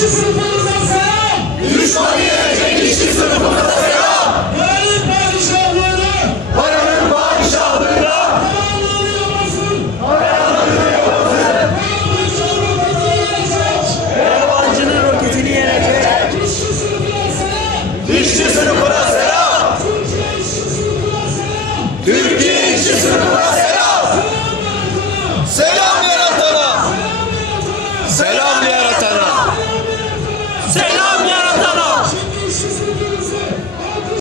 işçi sınıfımıza selam. Düşman yenecek işçi sınıfına selam. Değerli padişahlığına. Paranın padişahlığına. Krallığını yapasın. Krallığını yapasın. Yabancının roketini yenecek. İşçi sınıfına selam. İşçi sınıfına selam. Türkiye işçi sınıfına selam. Türkiye işçi sınıfına selam. Selam yaratana. Selam yaratana.